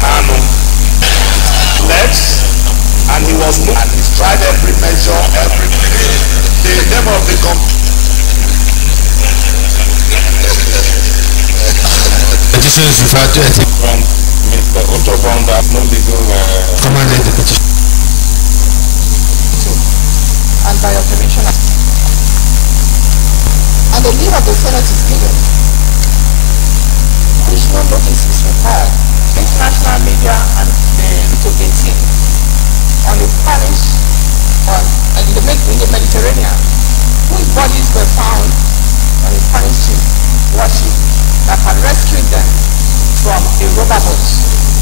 Kanu legs, and he was moved, and he tried every measure, everything. The name of the petition is referred to, I think. Mr. Otobon, there's no legal Command the petition. And by your permission, and the leave of the Senate is given. Additional notice is required. International media and to 18 on the Spanish in the Mediterranean, whose bodies were found on the Spanish ship warship that had rescued them from a rubber boat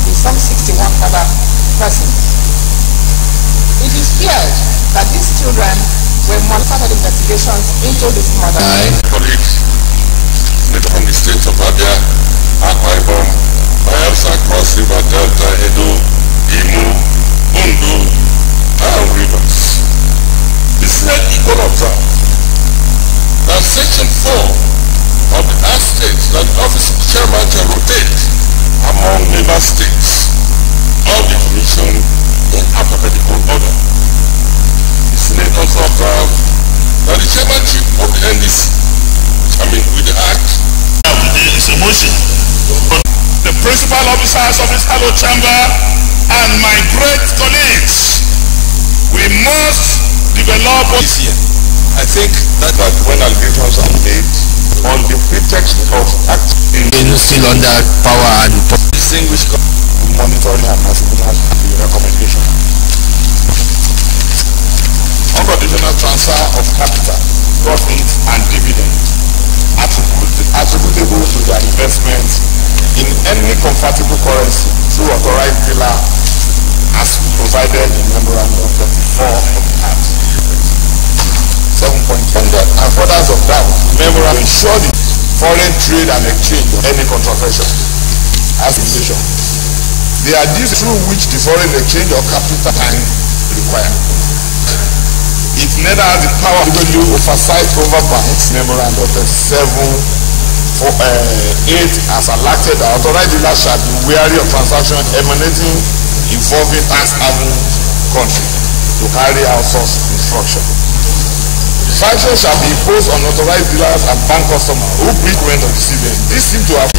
with some 61 other persons. It is feared that these children were monitored investigations into this murder. Colleagues, from the state of Abia, Akwa Ibom, Bayelsa, Cross River, Delta, Edo, Imo, Ondo, and Rivers. The Senate equal observe that Section 4 of the Act states that the office of chairman can rotate among member states of the Commission in alphabetical order. The Senate also observed that the chairmanship of the NDC, with the Act, today is a motion. The principal officers of this hallowed chamber and my great colleagues, we must develop this year. I think that when allegations are made on the pretext of acting Still under power and distinguished monitoring and national recommendation. Unconditional transfer of capital, profit and dividend attributable to their investments in any compatible currency through authorized dealer as provided in Memorandum 34 of the Act. 7.1 and furthers of that, memorandum ensure the foreign trade and exchange of any controversial association. They are these through which the foreign exchange or capital time required. It neither has the power to do oversight over banks. Memorandum 37 8 as elected, authorized dealers shall be wary of transactions emanating involving tax-having country to carry out such instruction. Sanctions shall be imposed on authorized dealers and bank customers who breach of the CBN. This seems to have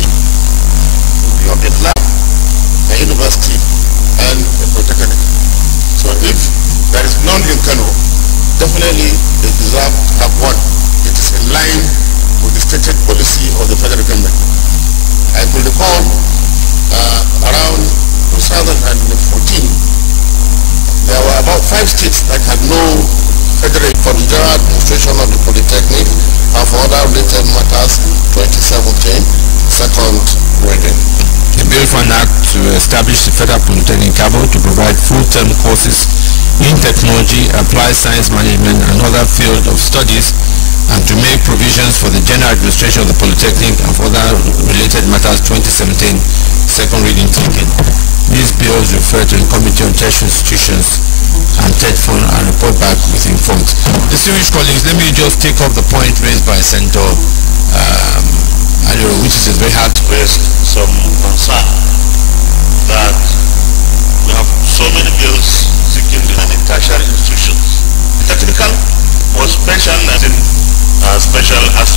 of the lab, the university, and the polytechnic. So if there is none in Kano, definitely they deserve to have one. It is in line with the stated policy of the federal government. I could recall around 2014, there were about 5 states that had no federal for the general administration of the polytechnic and for other related matters. 2017, second reading. A bill for an act to establish the Federal Polytechnic Cabo to provide full-term courses in technology, applied science management and other fields of studies, and to make provisions for the general administration of the Polytechnic and for other related matters. 2017, second reading taken. These bills refer to the Committee on Tertiary Institutions and TED Fund and report back with informed. Distinguished colleagues, let me just take up the point raised by Senator which is very hard to raise some concern that we have so many bills seeking in tertiary institutions, technical or special special as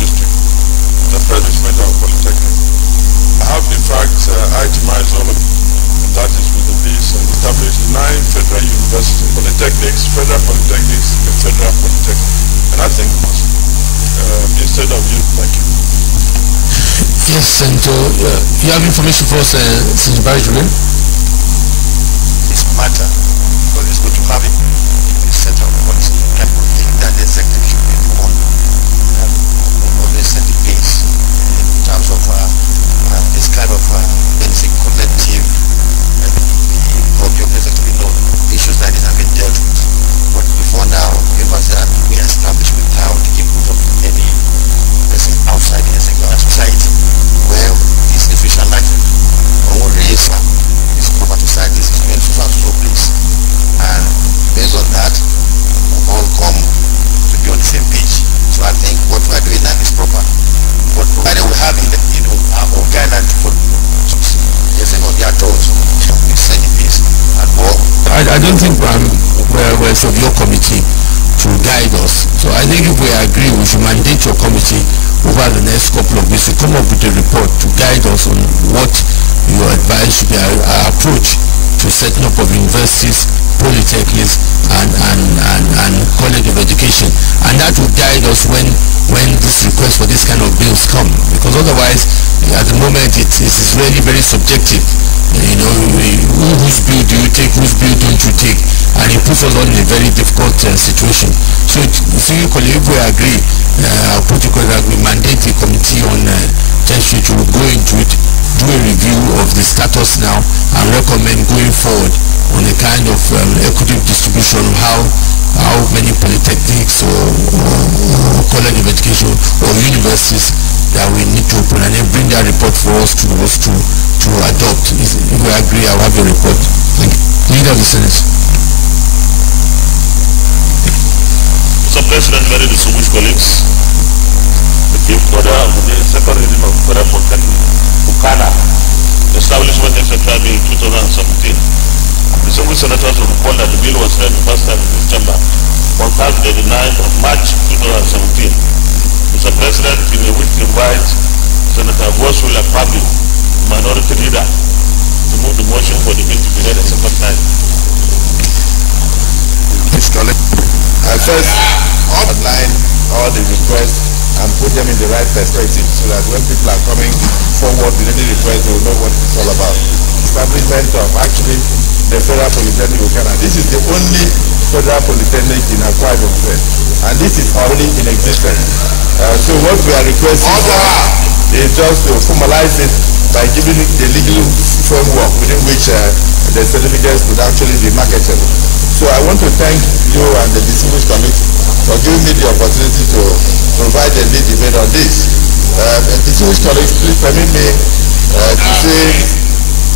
district, the President of Polytechnic. I have in fact itemized all of it, and that is within this and established 9 federal universities, polytechnics, federal polytechnics, and federal polytechnic. And I think instead of you, thank you. Yes, Senator, you have information for us, Senator Barry? This matter, because it's good to have it in the center of policy. I think that the executive should be the one that always set the pace in terms of this kind of basic collective for the executive issues that have been dealt with. But before now, university has been established without the input of any person outside the executive society, where this official life will raise this property side, this is going to place. And based on that, we'll all come to be on the same page. So I think what we are doing now is proper. their thoughts on the CNPs and more. I don't think we're of your committee to guide us. So I think if we agree, we should mandate your committee over the next couple of weeks to come up with a report to guide us on what your advice should be our approach to setting up of universities, polytechnics, and college of education, and that will guide us when this request for this kind of bills come, because otherwise at the moment it is really very subjective. You know, whose bill do you take, whose bill don't you take, and it puts us all in a very difficult situation. So equally, if we agree, our protocol that we mandate the committee on tertiary to go into it, do a review of the status now, and recommend going forward on a kind of equitable distribution of how many polytechnics or college of education or universities that we need to open, and then bring that report for us to adopt. If we agree, I'll have a report. Thank you. Leader of the Senate. Mr. President, very distinguished colleagues, the fifth order of the second reading of Federal Polytechnic Bukana, establishment etc. Bill 2017. Distinguished senators will recall that the bill was read the first time in this chamber on Thursday, the 9th of March 2017. Mr. President, in a week invite Senator Boswell Akpabio, the minority leader, to move the motion for the bill to be read a second time. I first outline all the requests and put them in the right perspective so that when people are coming forward with any request, they will know what it's all about. Establishment of actually the Federal Polytechnic Bukana. This is the only Federal Polytechnic in Akwa Ibom State, and this is already in existence. So what we are requesting is just to formalize it by giving it the legal framework within which the certificates could actually be marketed. So I want to thank you and the distinguished committee for giving me the opportunity to provide a lead debate on this. Distinguished colleagues, please permit me to say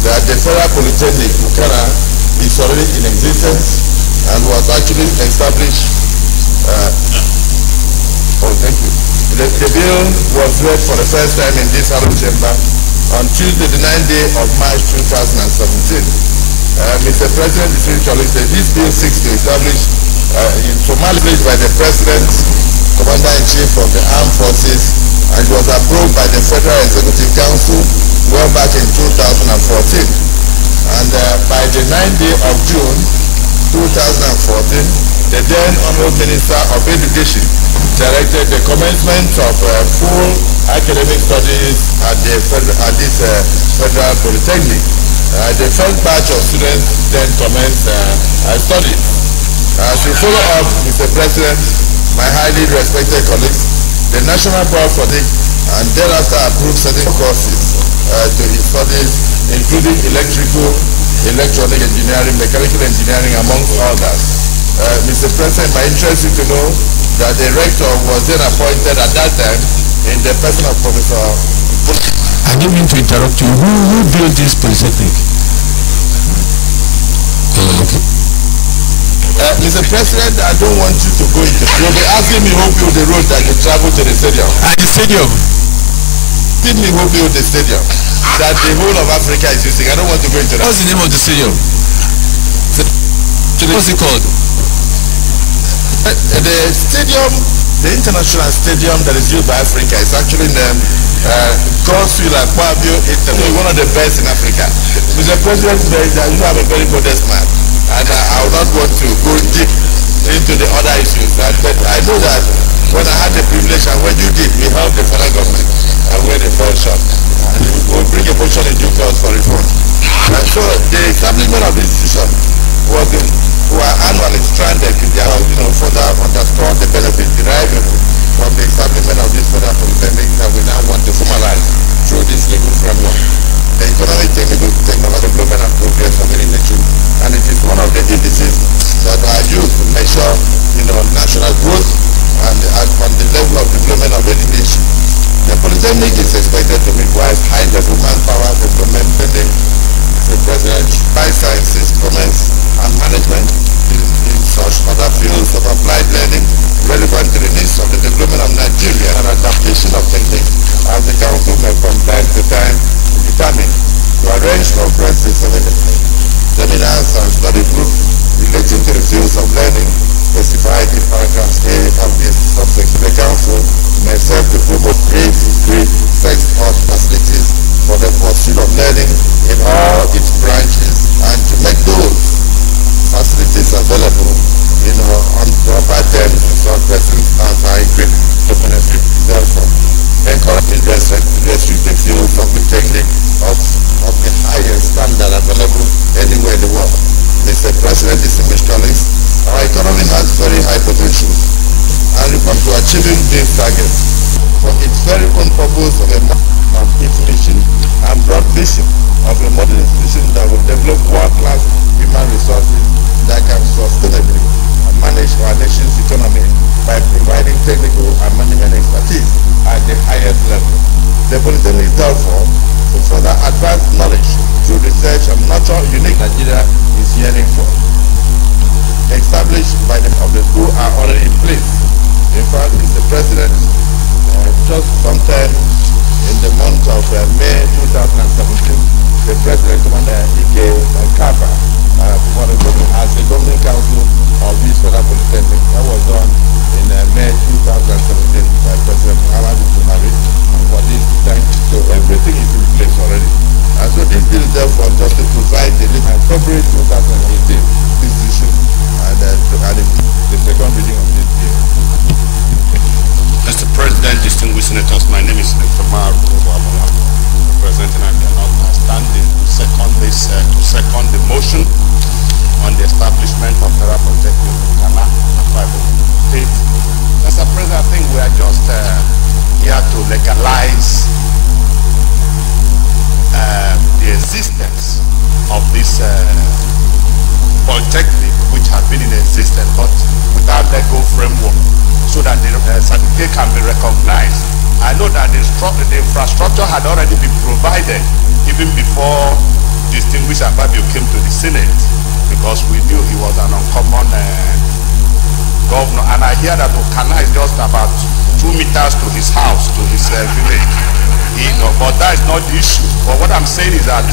that the Federal Polytechnic Bukana is already in existence and was actually established. Thank you. The bill was read for the first time in this House chamber on Tuesday, the 9th day of March 2017. Mr. President, distinguished colleagues, this bill seeks to establish, formally by the President, Commander-in-Chief of the Armed Forces, and it was approved by the Federal Executive Council well back in 2014. And by the 9th day of June 2014, the then Honorable Minister of Education directed the commencement of full academic studies at this Federal Polytechnic. The first batch of students then commenced studies. As a follow-up, Mr. President, my highly respected colleagues, the National Board for the and thereafter approved certain courses to his studies, including electrical, electronic engineering, mechanical engineering, amongst others. Mr. President, my interest is to know that the rector was then appointed at that time in the person of Professor. I didn't mean to interrupt you. Who built this polytechnic? Mr. President, I don't want you to go into. You'll be asking me who built the road that you travel to the stadium. And the stadium? Asking me who built the stadium that the whole of Africa is using. I don't want to go into that. What's the name of the stadium? What's it called? The stadium, the international stadium that is used by Africa is actually named Godswill Akpabio. It's one of the best in Africa. Mr. President, you have a very modest man, and I would not want to go deep into the other issues. But I know that when I had the privilege and when you did, we helped the federal government and we're the first shop. And we'll bring a motion in due course for reform. And so the establishment of the institution was who are annually stranded in their house, further underscore the benefits derived from the establishment of this federal polytechnic that we now want to formalize through this legal framework. The economic, technological development and progress of any nation, and it is one of the indices that are used to measure, national growth and on the level of development of any nation. The polytechnic is expected to require high-level manpower development spending. The President, by sciences, commerce, and management in such other fields of applied learning relevant to the needs of the development of Nigeria and adaptation of techniques as the Council may from time to time determine. to arrange conferences, seminars and study groups relating to the fields of learning specified in paragraphs A and B subsection. The Council may serve to promote free sex-taught facilities for the pursuit of learning in all its branches and to make those facilities available on proper terms so persons are equipped to benefit therefore. Encourage industry the fields of the technique of the highest standard available anywhere in the world. Mr. President, distinguished colleagues, our economy has very high potential and we come to achieving these targets for its very own purpose of its mission and broad vision of a modern institution that will develop world-class human resources that can sustainably manage our nation's economy by providing technical and management expertise at the highest level. The Polytechnic, therefore, to further advance knowledge through research and nurture unique Nigeria is yearning for. Established by the school are already in place. In fact, Mr. President, just sometime in the month of May 2017, the President, Commander Ike Kaba, as the Governing Council of this Federal Polytechnic. That was done in May 2017 by President Plenary, and for this, thank you. So everything is in place already. And so this bill, therefore, just to provide the appropriate 2018 decision and the second reading of this bill. Mr. President, distinguished senators, my name is Dr. Maru Obama, representing and standing to second the motion on the establishment of Federal Polytechnic Ghana, State. Mr. President, I think we are just here to legalize the existence of this polytechnic, which has been in existence but without legal framework, so that the certificate can be recognized. I know that the infrastructure had already been provided even before distinguished Ababio came to the Senate, because we knew he was an uncommon governor. And I hear that Okana is just about 2 meters to his house, to his village. But that is not the issue. But what I'm saying is that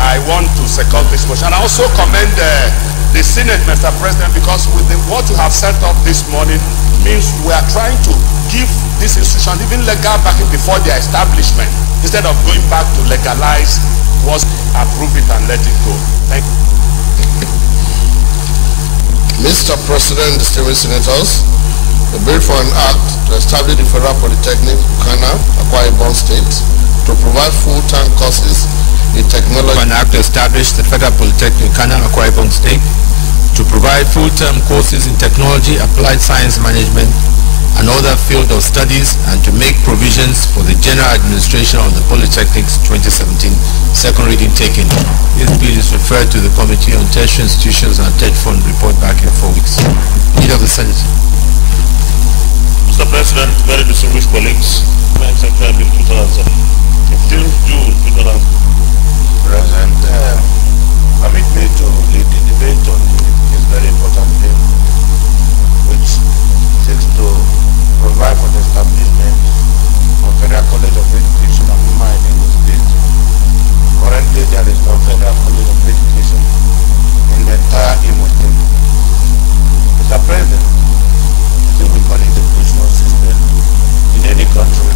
I want to second this motion. And I also commend the Senate, Mr. President, because with what you have set up this morning means we are trying to give this institution even legal backing before their establishment, instead of going back to legalize what, approve it and let it go. Thank you. Mr. President, distinguished senators, the bill for an act to establish the Federal Polytechnic Ghana, Akwa Ibom State, to provide full-time courses in technology. An act to establish the Federal Polytechnic Ghana, Akwa Ibom State, to provide full-term courses in technology, applied science management, and other field of studies, and to make provisions for the general administration of the Polytechnics 2017 second reading taken. This bill is referred to the Committee on Tertiary Institutions and TED Fund report back in 4 weeks. Leader of the Senate. Mr. President, very distinguished colleagues, Secretary Bill 2017, 15th June 2000. President, permit me to lead the debate on this very important bill, which seeks to provide for the establishment of Federal College of Education and Human in the state. Currently, there is no Federal College of Education in the entire Imo State. Mr. President, I think we call it the educational system in any country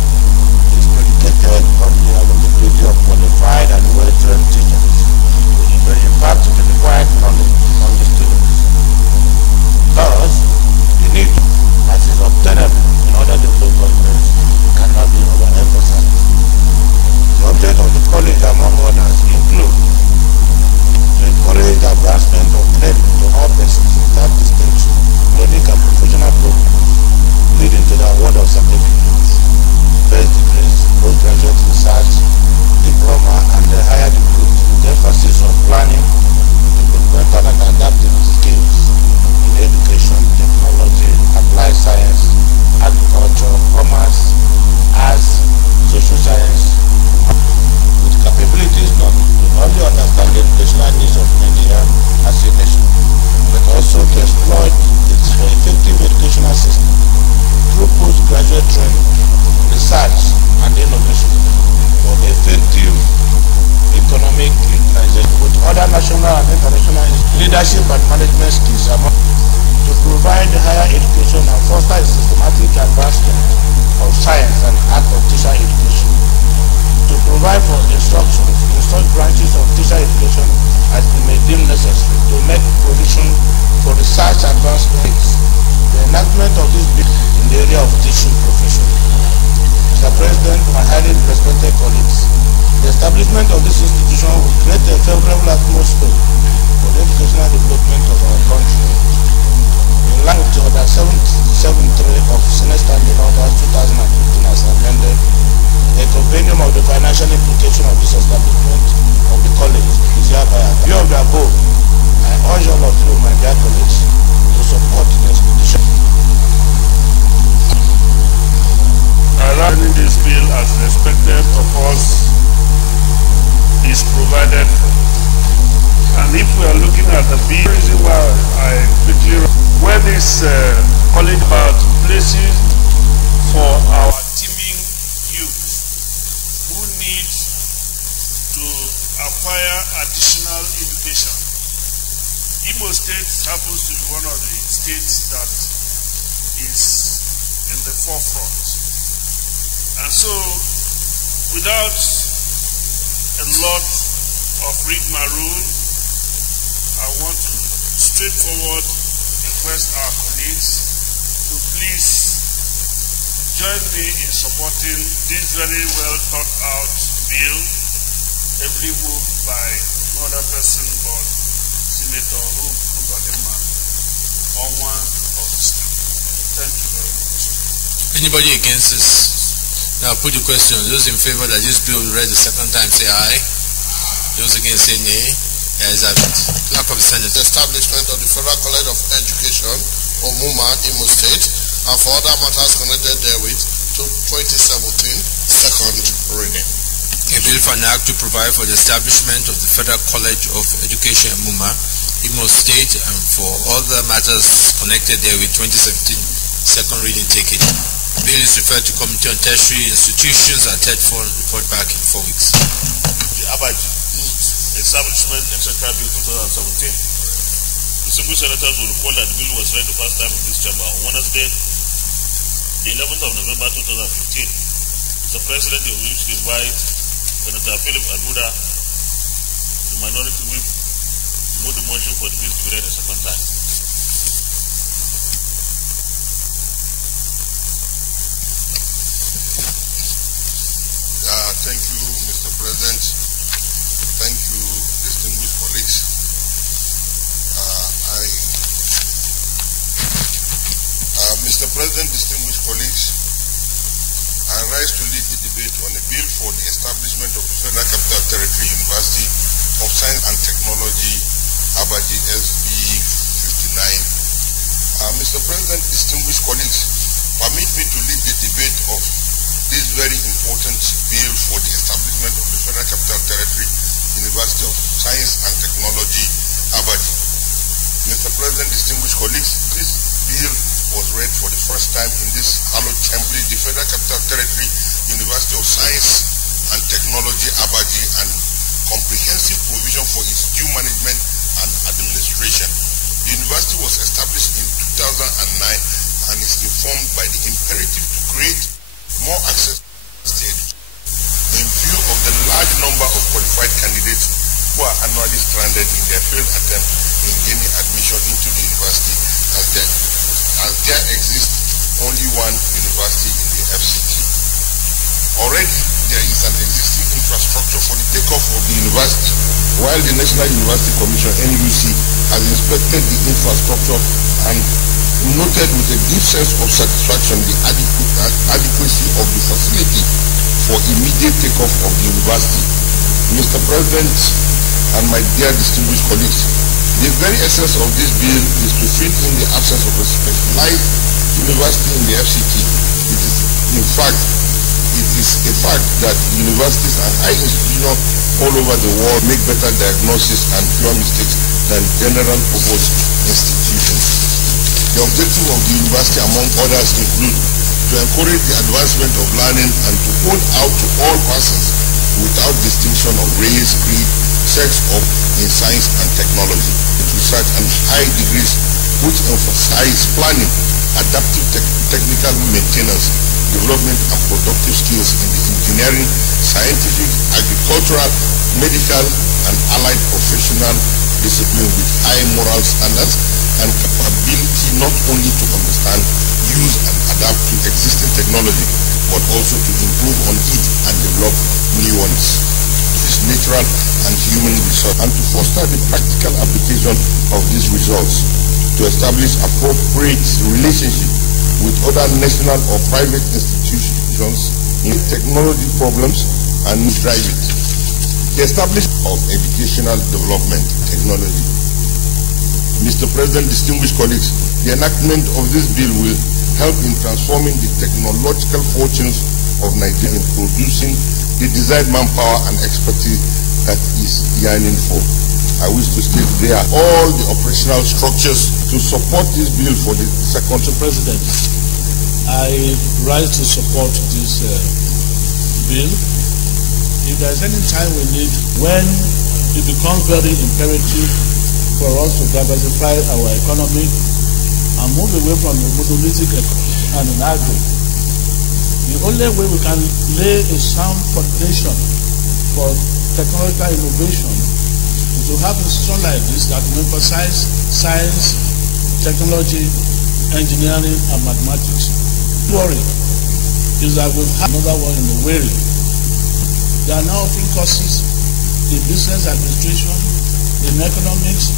national and international leadership and management skills to provide higher education and foster a systematic advancement of science and art of teacher education, to provide for instructions in such branches of teacher education as it may deem necessary to make provision for research advancements, the enactment of this bill in the area of teaching profession. Mr. President, my highly respected colleagues, the establishment of this institution will create a favorable atmosphere for the educational development of our country. In line with Order 773 of Senate Standing Order 2015 as amended, a compendium of the financial implication of this establishment of the college is hereby adopted. View of the above, I urge all of you, my dear colleagues, to support the institution. Running this bill as expected of us is provided for. And if we are looking at the bill, the reason why I quickly, when it's calling about places for our teeming youth who need to acquire additional education, Imo State happens to be one of the states that is in the forefront. And so, without a lot of rigmarole, I want to straightforward request our colleagues to please join me in supporting this very well thought out bill, heavily moved by no other person but Senator Uzodimma on one of the state. Thank you very much. Anybody against this? Now put the question. Those in favor that this bill be read the second time say aye. Those against say nay. Ayes have it. Clerk of the Senate. The establishment of the Federal College of Education of Muma, Imo State, and for other matters connected therewith to 2017, second reading. A bill for an act to provide for the establishment of the Federal College of Education at Muma, Imo State, and for other matters connected therewith 2017, second reading taken. The bill is referred to Committee on Tertiary Institutions and TED4 report back in 4 weeks. The Abaji Establishment Etc. Bill 2017. Distinguished senators will recall that the bill was read the first time in this chamber on Wednesday, the 11th of November 2015. Mr. President, you wish to invite Senator Philip Aguda, the minority whip, to move the motion for the bill to be read a second time. Thank you, Mr. President. Thank you, distinguished colleagues. Mr. President, distinguished colleagues, I rise to lead the debate on a bill for the establishment of the Federal Capital Territory University of Science and Technology, Abaji SB 59. Mr. President, distinguished colleagues, permit me to lead the debate of this very important bill for the establishment of the Federal Capital Territory University of Science and Technology, Abaji. Mr. President, distinguished colleagues, this bill was read for the first time in this hallowed assembly, the Federal Capital Territory University of Science and Technology, Abaji, and comprehensive provision for its due management and administration. The university was established in 2009 and is informed by the imperative to create more access to state in view of the large number of qualified candidates who are annually stranded in their failed attempt in gaining admission into the university, as there exists only one university in the FCT. Already, there is an existing infrastructure for the takeoff of the university, while the National University Commission, NUC, has inspected the infrastructure and noted with a deep sense of satisfaction the adequacy of the facility for immediate takeoff of the university. Mr. President and my dear distinguished colleagues, the very essence of this bill is to fill in the absence of a specialized university in the FCT. It is a fact that universities and high institutions all over the world make better diagnosis and fewer mistakes than general purpose institutions. The objective of the university, among others, include to encourage the advancement of learning and to hold out to all persons without distinction of race, creed, sets up in science and technology. Research and high degrees which emphasize planning, adaptive technical maintenance, development and productive skills in the engineering, scientific, agricultural, medical and allied professional discipline with high moral standards and capability not only to understand, use and adapt to existing technology, but also to improve on it and develop new ones. This natural and human resource, and to foster the practical application of these results, to establish appropriate relationship with other national or private institutions in technology problems and drive it. The establishment of educational development technology. Mr. President, distinguished colleagues, the enactment of this bill will help in transforming the technological fortunes of Nigeria in producing the desired manpower and expertise that is yearning for. I wish to state there are all the operational structures to support this bill for the second. Mr. President, I rise to support this bill. If there's any time we need, when it becomes very imperative for us to diversify our economy and move away from the monolithic economy and in agri, the only way we can lay a sound foundation for technological innovation is to have institutions like this that will emphasize science, technology, engineering, and mathematics. The worry is that we've had another one in the waiting. They are now offering courses in business administration, in economics,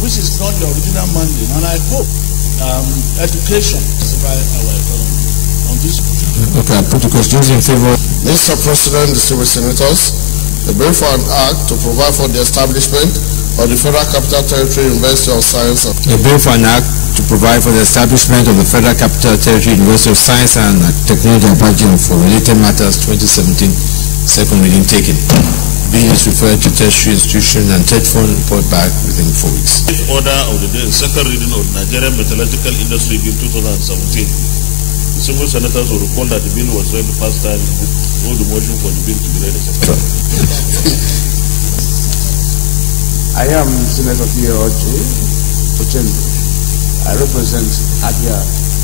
which is not the original mandate. And I hope education diversify our economy. On this. Okay, I put the questions in favor. Mr. President, distinguished senators, the bill for an act to provide for the establishment of the Federal Capital Territory University of Science. A bill for an act to provide for the establishment of the Federal Capital Territory University of Science and Technology Abuja for related matters 2017, second reading taken. Bill is referred to tertiary institution and third phone report back within 4 weeks. Order of the day, second reading of the Nigerian Metallurgical Industry Bill 2017. Distinguished senators will recall that the bill was read the first time. Hold the motion for the bill to be read a second time. I am Senator P.O.J. Ochendo. I represent Abia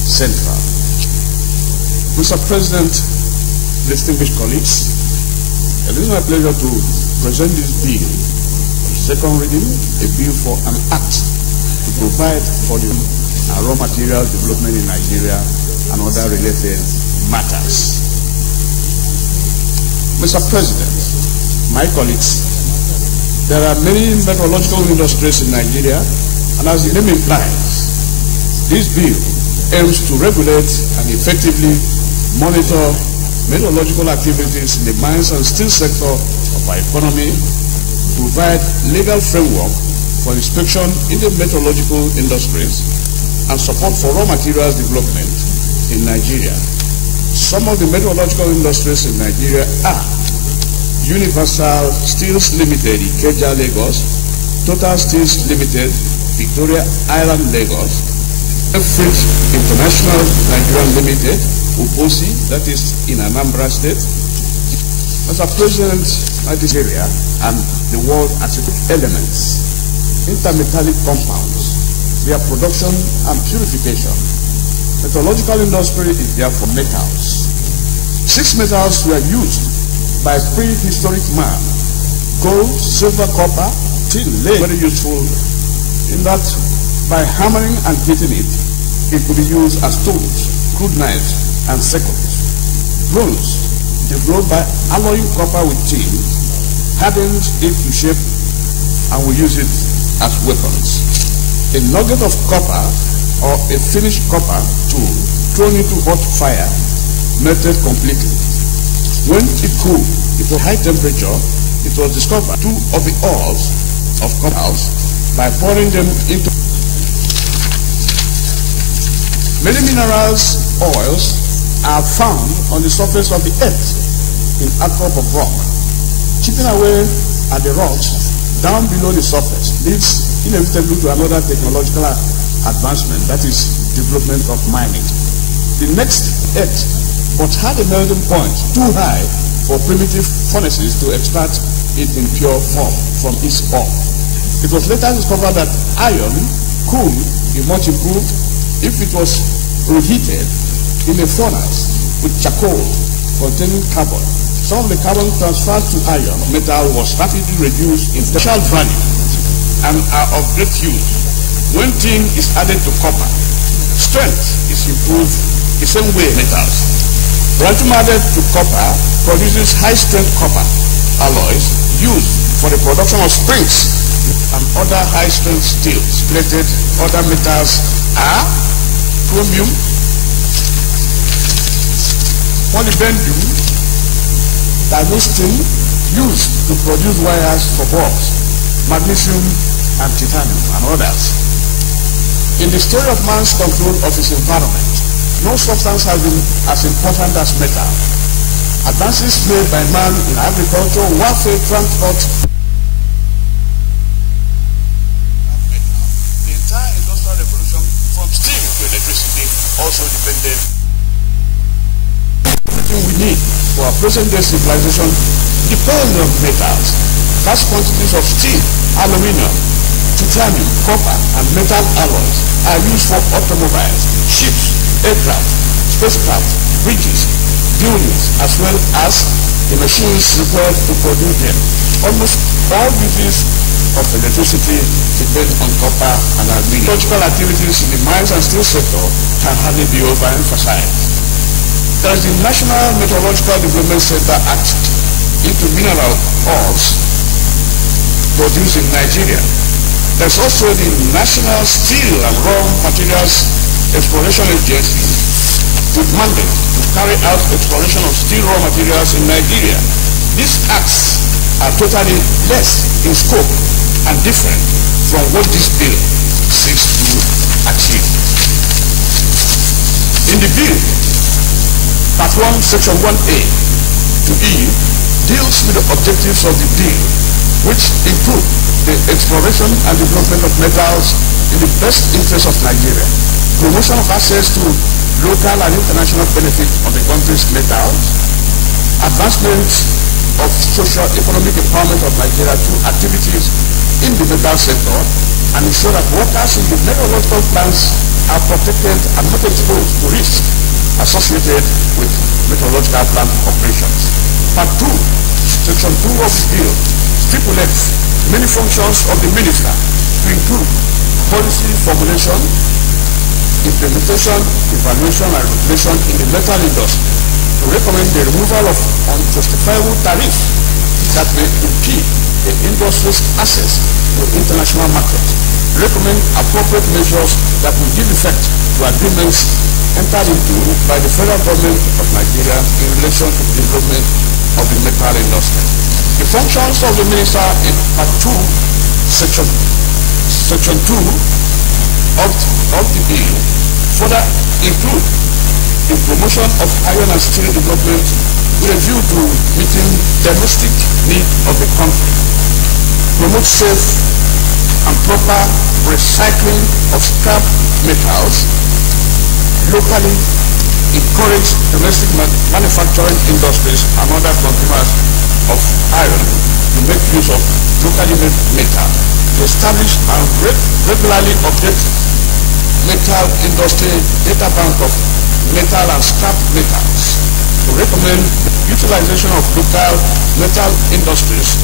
Central. Mr. President, distinguished colleagues, it is my pleasure to present this bill on second reading, a bill for an act to provide for the raw material development in Nigeria and other related matters. Mr. President, my colleagues, there are many metallurgical industries in Nigeria, and as the name implies, this bill aims to regulate and effectively monitor metallurgical activities in the mines and steel sector of our economy, provide legal framework for inspection in the metallurgical industries, and support for raw materials development in Nigeria. Some of the metallurgical industries in Nigeria are Universal Steels Limited, Ikeja, Lagos, Total Steels Limited, Victoria Island, Lagos, Freight International Nigeria Limited, Ubosi, that is in Anambra State. Mr. President, Nigeria and the world acetic elements, intermetallic compounds, their production and purification. Metallurgical industry is therefore metals. 6 metals were used by prehistoric man: gold, silver, copper, tin, lead. Very useful in that by hammering and hitting it, it could be used as tools, crude knives, and sickles. Bronze, developed by alloying copper with tin, hardens it to shape, and we use it as weapons. A nugget of copper or a finished copper tool thrown into hot fire, melted completely. When it cooled, it was high temperature, it was discovered 2 of the ores of copper by pouring them into. Many minerals, oils, are found on the surface of the earth in outcrop of rock. Chipping away at the rocks down below the surface leads inevitably to another technological advancement, that is development of mining. The next earth but had a melting point too high for primitive furnaces to extract it in pure form from its ore. It was later discovered that iron could be much improved if it was reheated in a furnace with charcoal containing carbon. Some of the carbon transferred to iron metal was rapidly reduced in special value and are of great use. When tin is added to copper, strength is improved the same way metals. Branching added to copper produces high-strength copper alloys used for the production of springs and other high-strength steels. Related other metals are chromium, molybdenum, tungsten used to produce wires for bulbs, magnesium and titanium and others. In the story of man's control of his environment, no substance has been as important as metal. Advances made by man in agriculture, warfare, transport, the entire industrial revolution from steam to electricity also depended. Everything we need for our present-day civilization depends on metals. Vast quantities of steel, aluminum, titanium, copper, and metal alloys are used for automobiles, ships, aircraft, spacecraft, bridges, buildings, as well as the machines required to produce them. Almost all uses of electricity depend on copper and aluminum. Geological activities in the mines and steel sector can hardly be overemphasized. There is the National Meteorological Development Center Act into mineral ores produced in Nigeria. There's also the National Steel and Raw Materials Exploration Agency with mandate to carry out exploration of steel raw materials in Nigeria. These acts are totally less in scope and different from what this bill seeks to achieve. In the bill, Part 1, Section 1A to E deals with the objectives of the bill, which include the exploration and development of metals in the best interest of Nigeria, promotion of access to local and international benefit of the country's metals, advancement of socio-economic empowerment of Nigeria through activities in the metal sector, and ensure that workers in the metallurgical plants are protected and not exposed to risks associated with metallurgical plant operations. Part 2, Section 2 of the bill stipulates many functions of the minister to include policy formulation, implementation, evaluation, and regulation in the metal industry, to recommend the removal of unjustifiable tariffs that may impede the industry's access to international markets, recommend appropriate measures that will give effect to agreements entered into by the federal government of Nigeria in relation to the development of the metal industry. The functions of the minister in Part 2, Section 2 of the bill further include the promotion of iron and steel development with a view to meeting domestic needs of the country, promote safe and proper recycling of scrap metals, locally encourage domestic manufacturing industries and other consumers of iron to make use of locally made metal, to establish and regularly update metal industry data bank of metal and scrap metals, to recommend the utilization of local metal industries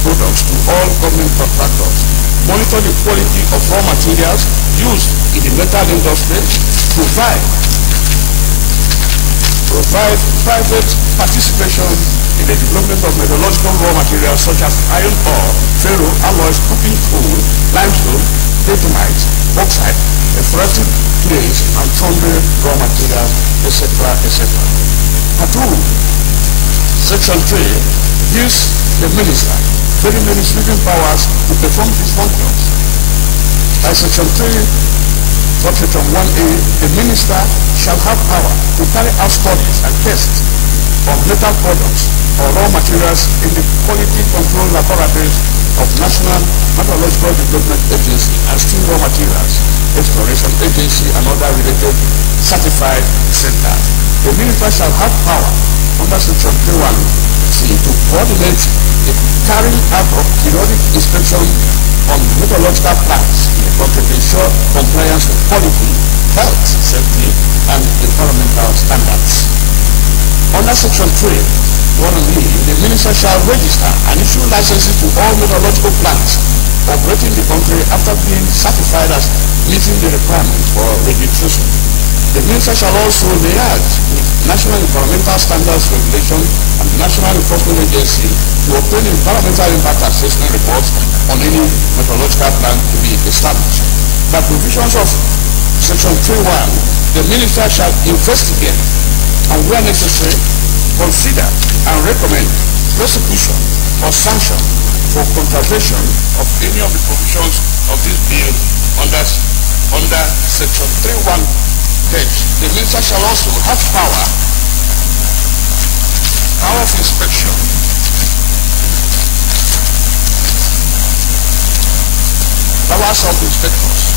products to all government contractors, monitor the quality of raw materials used in the metal industry, provide private participation in the development of metallurgical raw materials such as iron ore, ferro, alloys, cooking coal, limestone, bauxite, bauxite, ferritic clays, and foundry raw materials, etc., etc. Part 2, Section 3 gives the minister very many sweeping powers to perform his functions. By Section 3, Subsection 1A, the minister shall have power to carry out studies and tests of metal products or raw materials in the quality control laboratories of National Metallurgical Development Agency and Steel Raw Materials Exploration Agency and other related certified centers. The minister shall have power under Section 3.1c to coordinate the carrying out of periodic inspection on meteorological plants in the country to ensure compliance with quality, health, safety, and environmental standards. Under Section 3, 1E, the Minister shall register and issue licenses to all meteorological plants operating in the country after being certified as meeting the requirements for registration. The Minister shall also liaise with National Environmental Standards Regulation and National Enforcement Agency to obtain environmental impact assessment reports on any meteorological plant to be established. By provisions of Section 3.1, the Minister shall investigate and, where necessary, consider and recommend prosecution or sanction for contravention of any of the provisions of this bill under Section 3.1. The Minister shall also have power of inspection, powers of inspectors.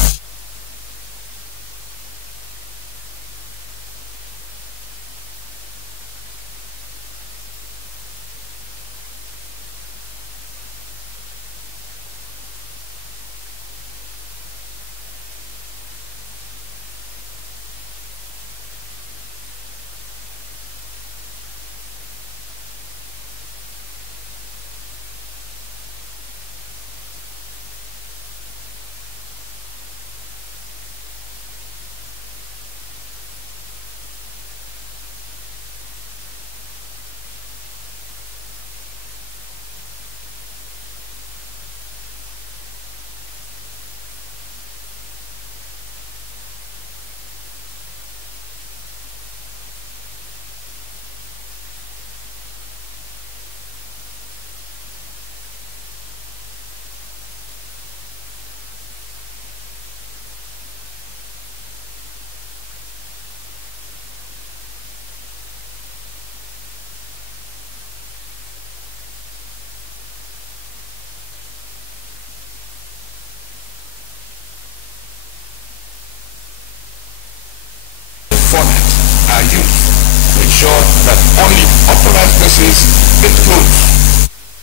Are used to ensure that only authorized persons can close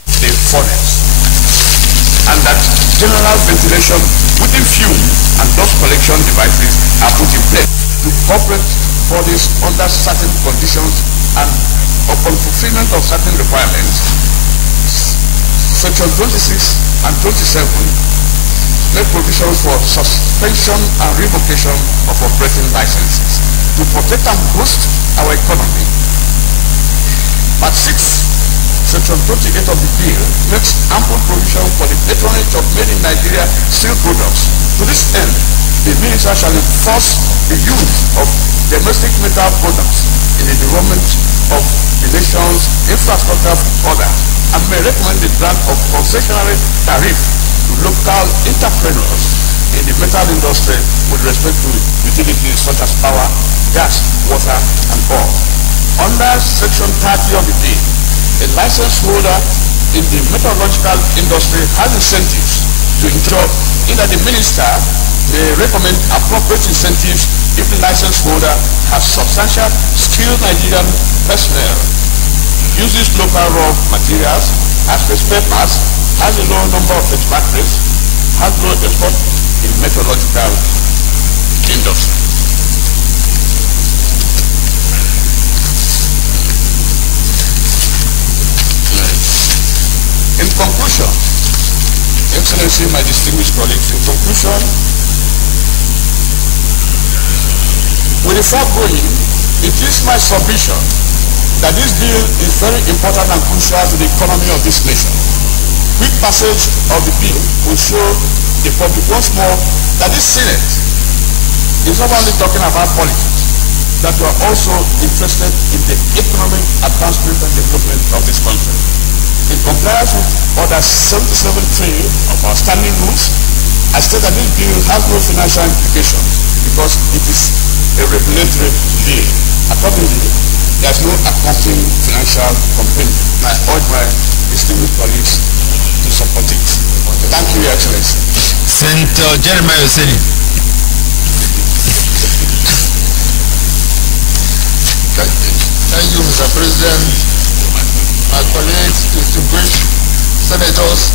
the furnace, and that general ventilation within fume and dust collection devices are put in place to corporate bodies under certain conditions, and upon fulfillment of certain requirements. Section 26 and 27 make provisions for suspension and revocation of operating licenses to protect and boost our economy. Part 6, Section 28 of the bill makes ample provision for the patronage of made in Nigeria steel products. To this end, the Minister shall enforce the use of domestic metal products in the development of the nation's infrastructure order, and may recommend the grant of concessionary tariff to local entrepreneurs in the metal industry with respect to utilities such as power, gas, water, and oil. Under Section 30 of the bill, a license holder in the metallurgical industry has incentives to ensure that the Minister may recommend appropriate incentives if the license holder has substantial skilled Nigerian personnel, uses local raw materials, has spare parts, has a low number of its factories, has low export in metallurgical industry. In conclusion, Excellency, my distinguished colleagues, in conclusion, with the foregoing, it is my submission that this bill is very important and crucial to the economy of this nation. Quick passage of the bill will show the public once more that this Senate is not only talking about politics, that we are also interested in the economic advancement and development of this country. In compliance with Order 77.3 of our standing rules, I state that this bill has no financial implications because it is a regulatory bill. Accordingly, there is no accompanying financial component. I urge my distinguished colleagues to support it. Thank you, Your Excellency. Senator Jeremiah Oseni. Thank you, Mr. President. My colleagues, distinguished Senators.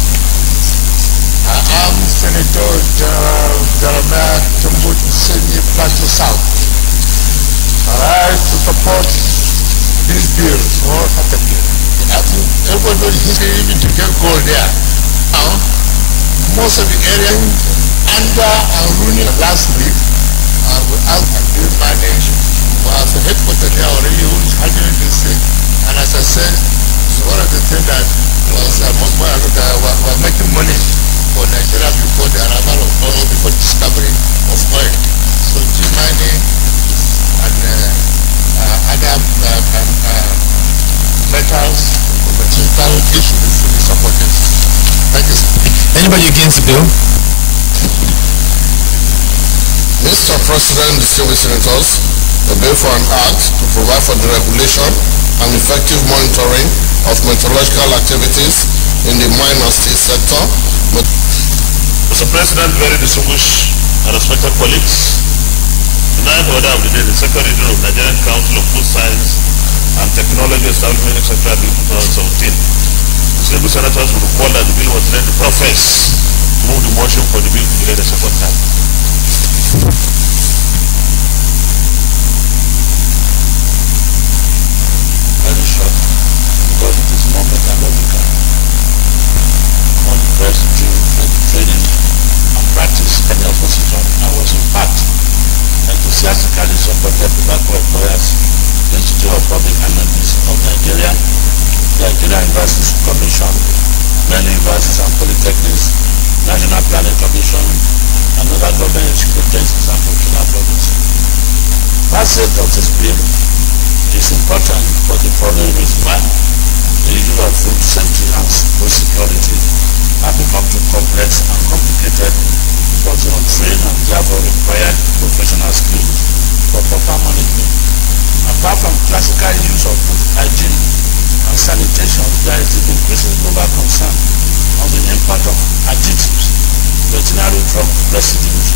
I am Senator General Jeremiah Tumbutu Seni Plateau South. I rise to support this bill wholeheartedly. Everybody knows history even to get gold there. Now, most of the area under and ruining last week, without being managed, was the headquarters there already who is handling this thing. And as I said, it's one of the things that was were making money for Nigeria before the arrival of oil, before the discovery of oil. So G-mining and other metals, material issues should be fully supported. Thank you, sir. Anybody against the bill? Mr. President, distinguished senators, the bill for an act to provide for the regulation and effective monitoring of meteorological activities in the mine and steel sector. Mr. President, very distinguished and respected colleagues, the ninth order of the day, the second reading of Nigerian Council of Food Science and Technology Establishment, etc. Bill 2017. Distinguished senators will recall that the bill was read to profess to move the motion for the bill to be read a second time. Very short, because it is more metallurgical. On the 1st June, for the training and practice any opposition, I was in fact enthusiastically supported tobacco employers, Institute of Public Analysis of Nigeria, the Nigeria Universities Commission, many universities and polytechnics, National Planning Commission, and other government agencies and professional bodies. Passage of this bill is important for the following reasons. One, the issue of food safety and food security have become too complex and complicated for the untrained and therefore required professional skills for proper management. Apart from classical issues of food hygiene and sanitation, there is the increasing global concern on the impact of additives, veterinary drug residues,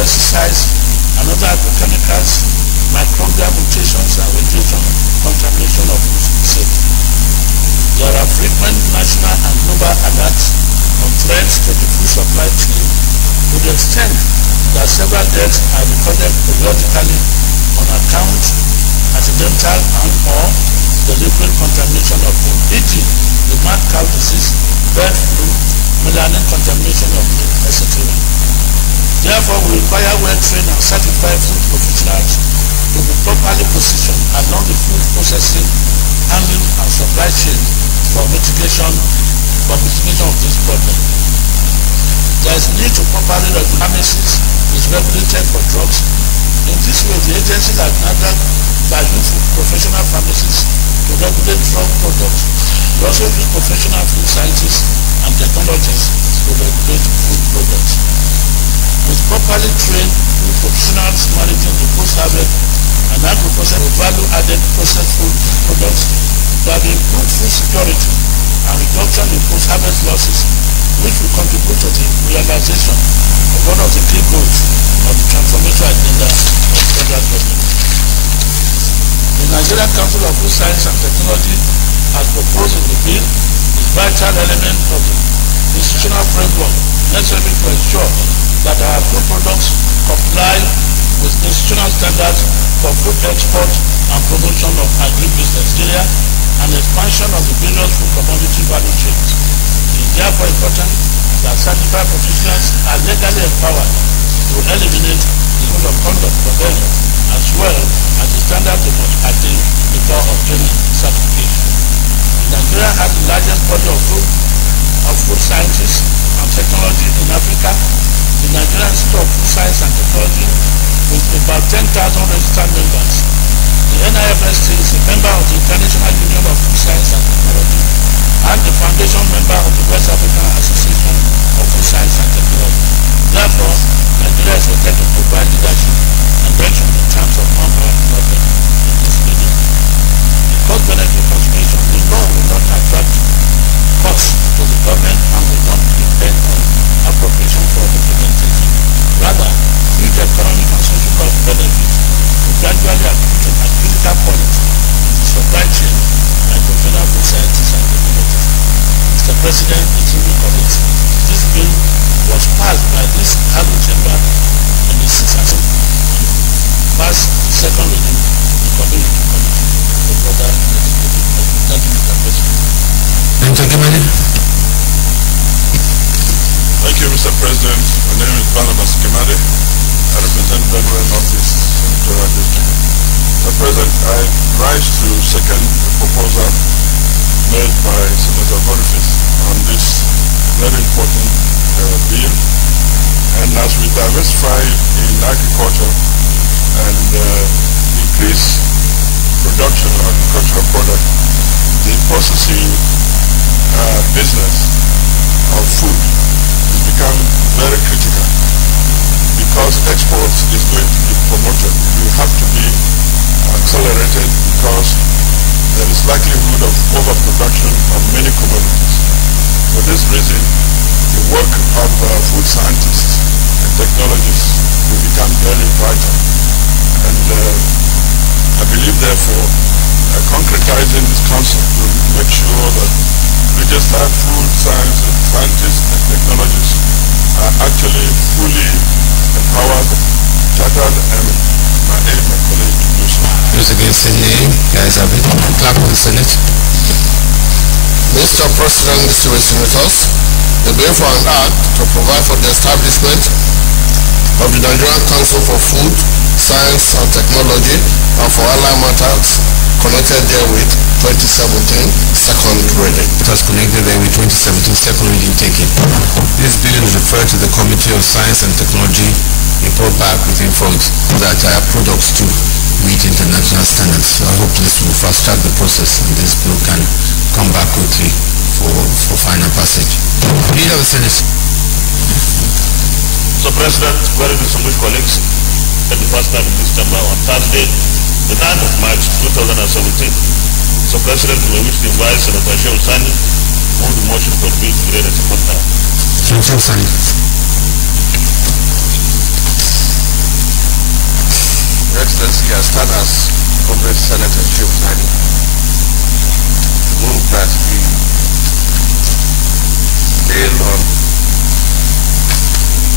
pesticides, and other agrochemicals, microbial mutations, and radiation contamination of food safety. There are frequent national and global alerts on threats to the food supply chain to the extent that several deaths are recorded periodically on account accidental and or deliberate contamination of food, e.g. the mad cow disease, bird flu, melanin contamination of meat, etc. Therefore, we require well-trained and certified food professionals to be properly positioned along the food processing, handling, and supply chain for mitigation of this problem. There is need to properly regulate pharmacies is regulated for drugs. In this way, the agency like NAFDAC by using professional pharmacists to regulate drug products. We also use professional food scientists and technologists to regulate food products. With properly trained food professionals managing the post-harvest and agro-processing value-added processed food products, there will improve food security and reduction in post-harvest losses, which will contribute to the realization of one of the key goals of the transformation agenda of federal government. The Nigerian Council of Food Science and Technology, as proposed in the bill, is a vital element of the institutional framework necessary to ensure that our food products comply with institutional standards for food export and promotion of agribusiness area and expansion of the various food commodity value chains. It is therefore important that certified professionals are legally empowered to eliminate the code of conduct for them, as well as the standards they must attain before obtaining certification. Nigeria has the largest body of food scientists and technology in Africa. The Nigerian Institute of Food Science and Technology, with about 10,000 registered members. The NIFST is a member of the International Union of Food Science and Technology and the foundation member of the West African Association of Food Science and Technology. Therefore, Nigeria is able to provide leadership and direction in terms of manpower development in this region. The cost-benefit consideration, the law will not attract costs to the government and will not depend on appropriation for implementation. Rather, huge economic and social benefits will gradually accrue at critical points in the supply chain by professional food scientists and technologists. Mr. President, distinguished colleagues, this bill was passed by this House chamber in the 6th Assembly, passed second reading, and continued to committee for further legislative process. Thank you, Mr. President. Thank you, Mr. President. My name is Barnabas Kimade. I represent Benue Northeast Senatorial District. Mr. President, I rise to second the proposal made by Senator Boniface on this very important bill. And as we diversify in agriculture and increase production of agricultural product, the processing business of food has become very critical because exports is going to be promoted. We have to be accelerated because there is likelihood of overproduction of many commodities. For this reason, the work of food scientists and technologists will become very vital. And I believe, therefore, concretizing this concept will make sure that registered food science and scientists and technologists are actually fully empowered, chartered, and I aid my colleague to do so. Those against the name, guys have it. Clerk of the Senate. Mr. President, distinguished senators, the bill for an act to provide for the establishment of the Nigerian Council for Food, Science and Technology and for allied matters connected therewith 2017 second reading. It was connected there with 2017 second reading taken. This bill is referred to the Committee of Science and Technology, report back with infos that products to meet international standards. So I hope this will fast track the process and this bill can come back quickly for final passage. Leader of the Senate. So President, very distinguished colleagues, at the first time in this chamber on Thursday, the 9th of March 2017. So President, we wish to invite Senator Shehu Sani move the motion for the bill to be read at a second time. Shehu Sani. Your Excellency, I stand as Comrade Senator Shehu Sani to move that the bill on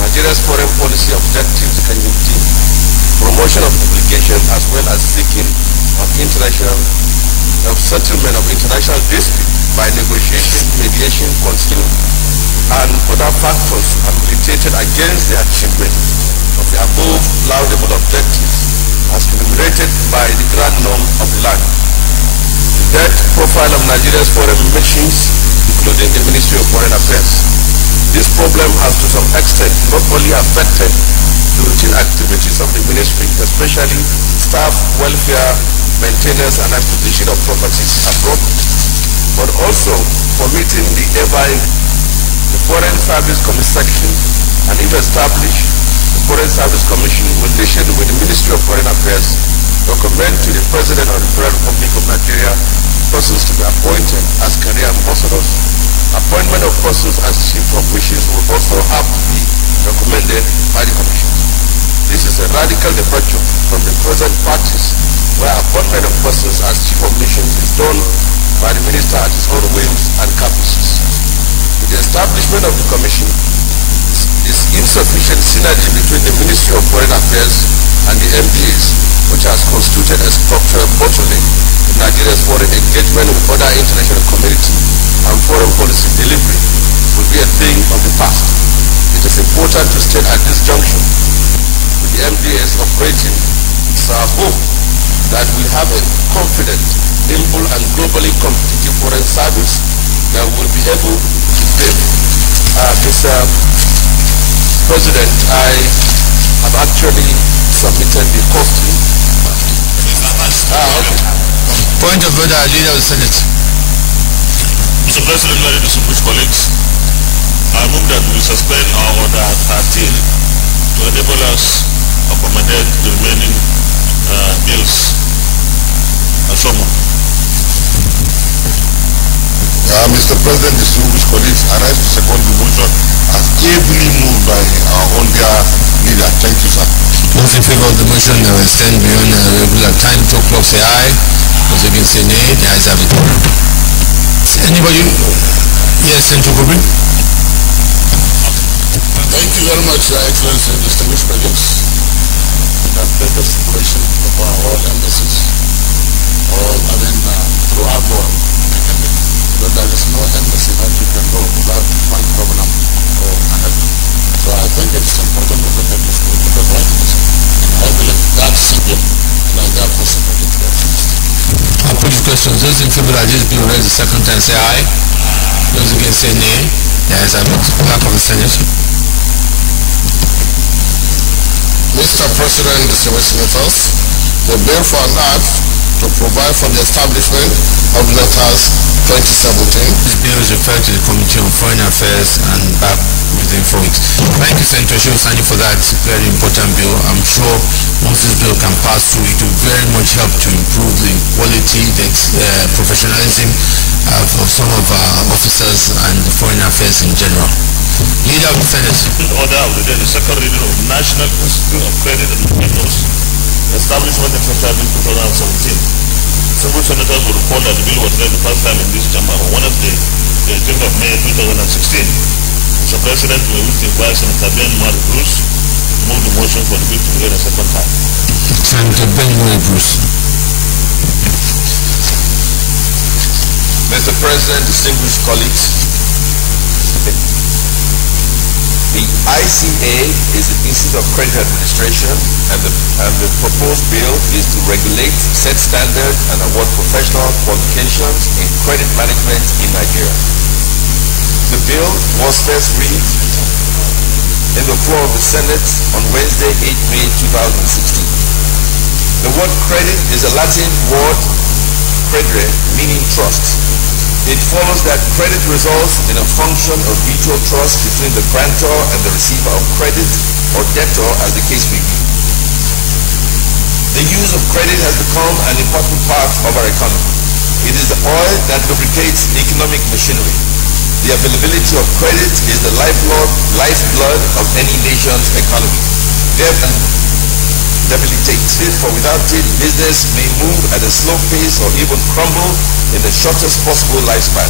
Nigeria's foreign policy objectives and promotion of obligation as well as seeking of settlement of international dispute by negotiation, mediation, conciliation, and other factors are militated against the achievement of the above laudable objectives as enumerated by the grand norm of the land. The debt profile of Nigeria's foreign missions, including the Ministry of Foreign Affairs. This problem has to some extent not only affected the routine activities of the ministry, especially staff, welfare, maintenance and acquisition of properties abroad, but also for meeting the the Foreign Service Commission, and if established, the Foreign Service Commission will issue with the Ministry of Foreign Affairs recommend to the President of the Federal Republic of Nigeria persons to be appointed as career ambassadors. Appointment of persons as chief of missions will also have to be recommended by the Commission. This is a radical departure from the present practice where appointment of persons as chief of missions is done by the minister at his own whims and caprices. With the establishment of the Commission, is insufficient synergy between the Ministry of Foreign Affairs and the MDAs, which has constituted a structural bottleneck in Nigeria's foreign engagement with other international community and foreign policy delivery, will be a thing of the past. It is important to state at this junction, with the MDAs operating, it's our hope that we have a confident, nimble and globally competitive foreign service that will be able to pay. Mr. President, I have actually submitted the costing. Okay. Point of order, Leader of the Senate. Mr. President, very distinguished colleagues, I move that we suspend our order 13 to enable us to accommodate the remaining bills. Mr. President, distinguished colleagues, I rise to second the motion as ably moved by our own dear leader. Thank you, sir. Those in favor of the motion that will extend beyond regular time, 2 o'clock, say aye. Those against say nay. The ayes have it. Anybody Yes, Senator Gobi. Thank you very much, Your Excellency, distinguished colleagues. That the situation of our all embassies, throughout the world, because there is no embassy that you can go without one problem or another. So I think it's important to look at this because what it is, I believe that's simple, and I therefore support it. I'll put these questions. Those in favor that this bill raised the second time say aye. Those against say nay. The ayes have it. Back of the Senate. Mr. President, distinguished senators, the bill for an act to provide for the establishment of letters 2017. This bill is referred to the Committee on Foreign Affairs and back within 4 weeks. Thank you, Senator Shosani, for that very important bill. I'm sure once this bill can pass through, it will very much help to improve the quality, the professionalism of some of our officers and the foreign affairs in general. Leader of the Senate. Order of the day, the second reading of National Institute of Credit Administrators, establishment effective in 2017. Several senators will report that the bill was read the first time in this chamber on Wednesday, the 18th of May 2016. Mr. President, we wish to invite Senator Ben Mari Bruce to move the motion for the bill to be read a second time. Senator Ben Mari Bruce. Mr. President, distinguished colleagues, the ICA is the Institute of Credit Administration, and the proposed bill is to regulate, set standards, and award professional qualifications in credit management in Nigeria. The bill was first read in the floor of the Senate on Wednesday, 8 May 2016. The word credit is a Latin word, credere, meaning trust. It follows that credit results in a function of mutual trust between the grantor and the receiver of credit, or debtor as the case may be. The use of credit has become an important part of our economy. It is the oil that lubricates economic machinery. The availability of credit is the lifeblood of any nation's economy. Therefore, debilitated, for without it, business may move at a slow pace or even crumble in the shortest possible lifespan.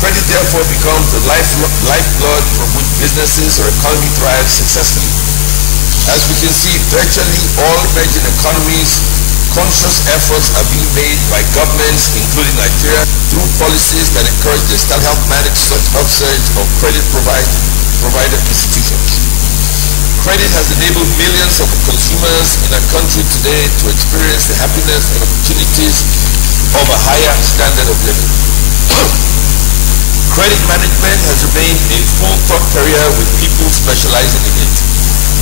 Credit therefore becomes the lifeblood from which businesses or economy thrives successfully. As we can see, virtually all emerging economies, conscious efforts are being made by governments, including Nigeria, through policies that encourage the state to help manage such upsurge of credit provider institutions. Credit has enabled millions of consumers in our country today to experience the happiness and opportunities of a higher standard of living. Credit management has remained a full-time career with people specializing in it.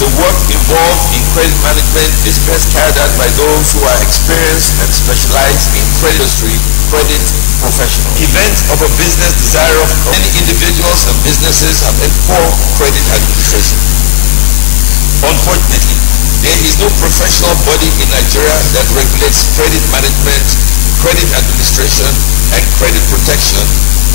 The work involved in credit management is best carried out by those who are experienced and specialized in credit industry, credit professionals. Events of a business desire of many individuals and businesses have a poor credit administration. Unfortunately, there is no professional body in Nigeria that regulates credit management, credit administration, and credit protection.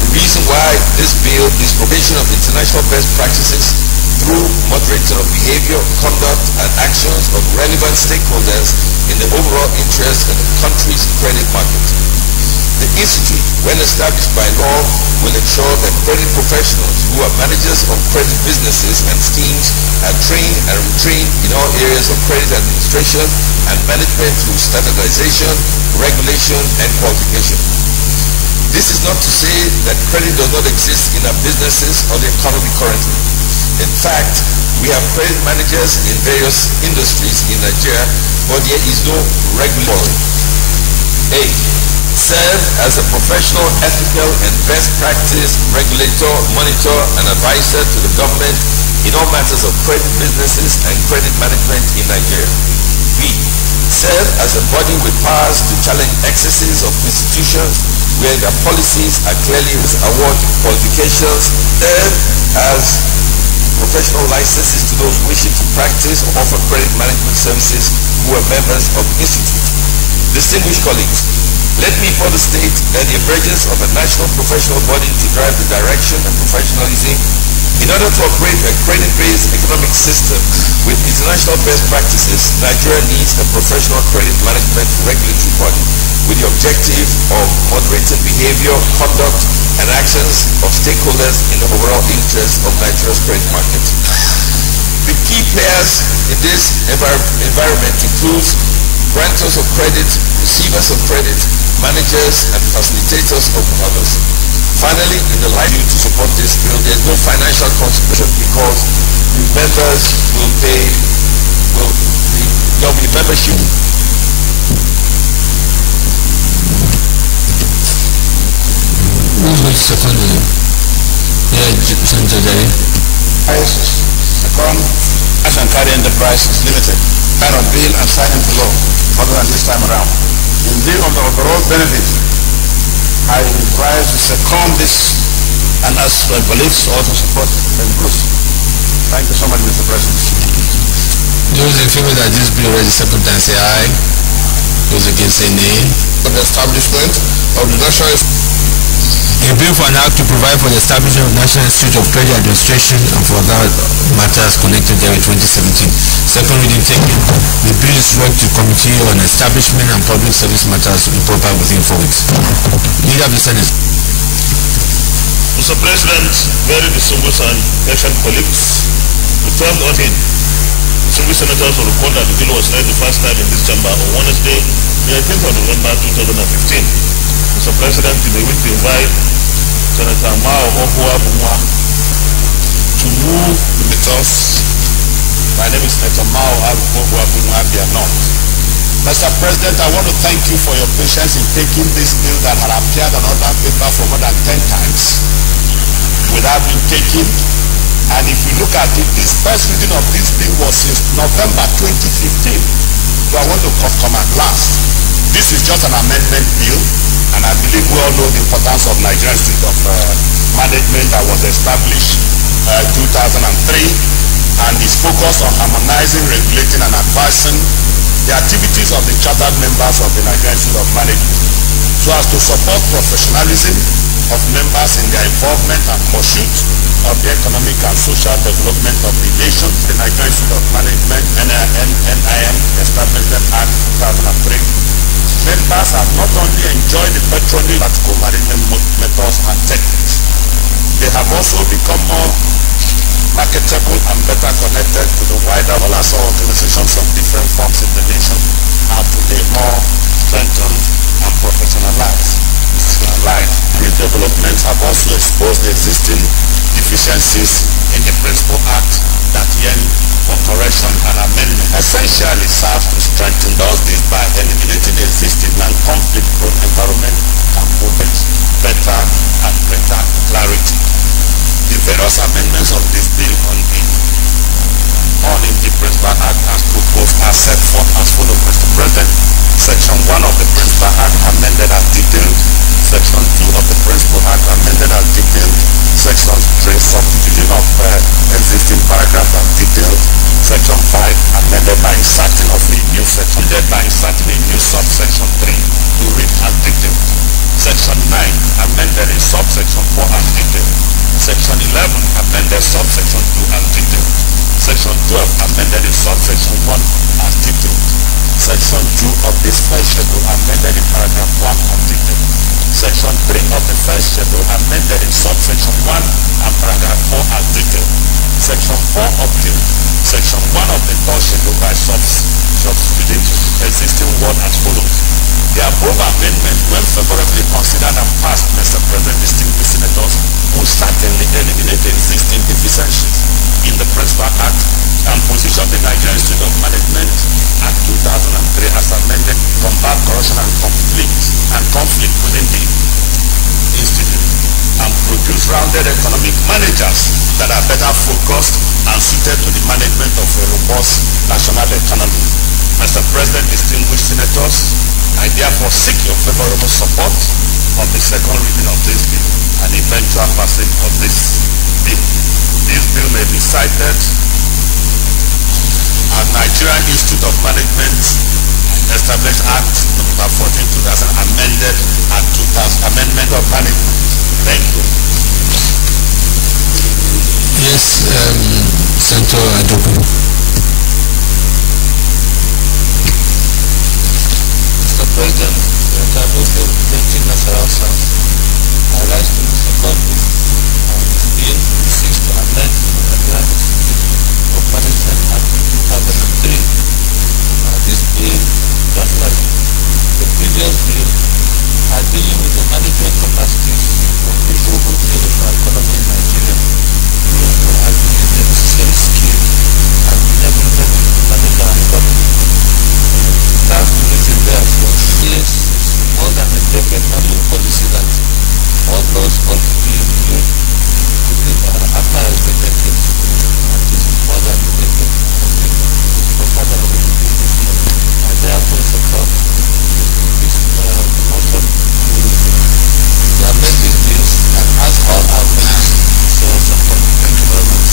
The reason why this bill is provision of international best practices through moderating of behavior, conduct, and actions of relevant stakeholders in the overall interest of the country's credit market. The Institute, when established by law, will ensure that credit professionals who are managers of credit businesses and schemes are trained and retrained in all areas of credit administration and management through standardization, regulation, and qualification. This is not to say that credit does not exist in our businesses or the economy currently. In fact, we have credit managers in various industries in Nigeria, but there is no regulatory. A. Serve as a professional, ethical, and best practice regulator, monitor, and advisor to the government in all matters of credit businesses and credit management in Nigeria. B. Serve as a body with powers to challenge excesses of institutions where their policies are clearly award qualifications. Serve as professional licenses to those wishing to practice or offer credit management services who are members of the Institute. Distinguished colleagues, let me further state that the emergence of a national professional body to drive the direction and professionalism in order to operate a credit-based economic system with international best practices, Nigeria needs a professional credit management regulatory body with the objective of moderating behavior, conduct, and actions of stakeholders in the overall interest of Nigeria's credit market. The key players in this environment includes grantors of credit, receivers of credit, managers and facilitators of others. Finally, in the light to support this bill, there is no financial contribution because the members will pay, there'll be membership. Who's going to second the Senator Jerry? Second, Ashankari Enterprises Limited, sign on bill and sign into law, other than this time around. In view of the overall benefit, I rise to second this and ask my colleagues to also support the Bruce. Thank you so much, Mr. President. Those in favor that this bill read the second time say aye. Those against say nay. For the establishment of the National A bill for an act to provide for the establishment of National Institute of Credit Administration and for other matters connected there in 2017. Second reading taken. The bill is referred to Committee on Establishment and Public Service Matters to be proper within 4 weeks. Leader of the Senate. Mr. President, very distinguished and patient colleagues, the 12th autumn, distinguished senators will recall that the bill was read the first time in this chamber on Wednesday, the 18th of November 2015. Mr. President, you may wish to invite Senator Mao Ohuabunwa to move the matters. My name is Senator Mao Ohuabunwa Bianot. Mr. President, I want to thank you for your patience in taking this bill that had appeared on other paper for more than 10 times without being taken. And if you look at it, this first reading of this bill was since November 2015. So I want to come at last. This is just an amendment bill, and I believe we all know the importance of Nigerian Institute of Management that was established 2003 and is focused on harmonizing, regulating, and advising the activities of the chartered members of the Nigerian Institute of Management so as to support professionalism of members in their involvement and pursuit of the economic and social development of the nation. The Nigerian Institute of Management, NIM, Establishment Act 2003. Members have not only enjoyed the patronage of practical management methods and techniques, they have also become more marketable and better connected to the wider organizations of different forms in the nation are today more strengthened and professionalized. These developments have also exposed the existing deficiencies in the Principal Act that yearn for correction and amendment. Essentially serves to strengthen this by eliminating the existing non-conflict-prone environment and prevent better and greater clarity. The various amendments of this bill on the Principal Act as proposed are set forth as follows, Mr. President. Section 1 of the Principal Act amended as detailed. Section 2 of the Principal Act amended as detailed. Section 3 substitution of existing paragraph as detailed. Section 5 amended by inserting of a new section. Amended by inserting a new subsection 3 to read as detailed. Section 9 amended in subsection 4 as detailed. Section 11 amended subsection 2 as detailed. Section 12 amended in subsection 1 as detailed. Section 2 of this first schedule amended in paragraph 1 as detailed. Section 3 of the first schedule amended in subsection 1 and paragraph 4 as detailed. Section 4 updated Section 1 of the third schedule by substituting existing word as follows. The above amendment, when favorably considered and passed, Mr. President, distinguished senators, will certainly eliminate the existing deficiencies in the Principal Act and position the Nigerian Institute of Management Act 2003 as amended, combat corruption and conflict within the institute, and produce rounded economic managers that are better focused and suited to the management of a robust national economy. Mr. President, distinguished senators, I therefore seek your favorable support on the second reading of this bill and eventual passage of this bill. This bill may be cited as Nigerian Institute of Management Established Act Number 14, 2000, amended at 2000, Amendment of Management. Thank you. Yes, Senator Adoku. Mr. President, Senator Adoku, Benjamin Nasarawa South. I I rise to support this bill which seeks to amend the Nigerian Institute of Management Act of 2003. This bill, just like the previous bill, are dealing with the management capacities of people who deal with our economy in Nigeria, those who have the necessary skill and enablement to manage our economy. That's the reason, therefore, is more than a decade now policy that all those ought to be reviewed after a decade. And this is more than a decade. I think it's proper that we review this law. I therefore support this motion to amend this bill and ask all our colleagues to show support. Thank you very much.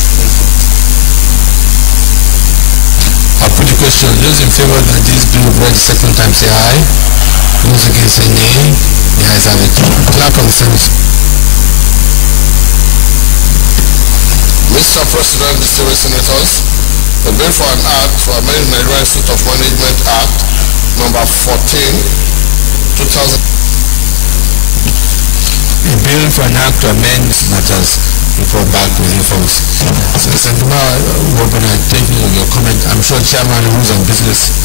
I'll put the question. Those in favor that this bill be read the second time say aye. Those against say nay. The ayes have it. Clerk of the Senate. Mr. President, distinguished senators, the bill for an act for amending the Nigerian Institute of Management Act number 14, 2000. A bill for an act to amend matters report back with you folks. So Senator Wobena, taking your comment, I'm sure Chairman Rules and Business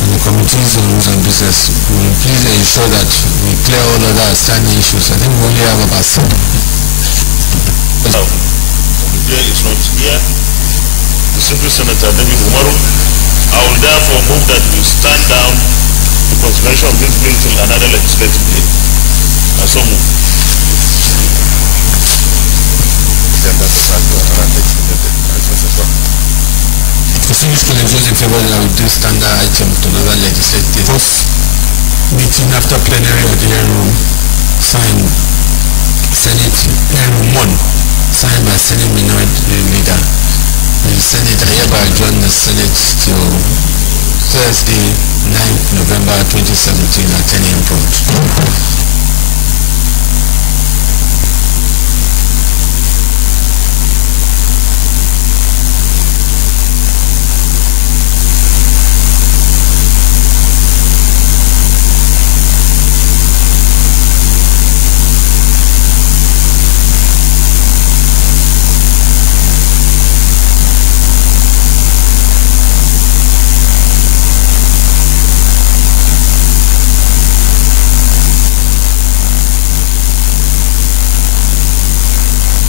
and the committees on Rules and Business will please ensure that we clear all other outstanding issues. I think we only have about 7. The bill is not here. Distinguished Senator David Umaru, I will therefore move that we stand down the consideration of this bill till another legislative day. I so move. Distinguished colleagues, those in favor that I will do standard item to another legislative post meeting after plenary at the hearing room, signed Senate hearing room 1, signed by Senate Minority Leader. The Senate, I hereby adjourn the Senate till Thursday, 9th November 2017 at 10 a.m. prompt.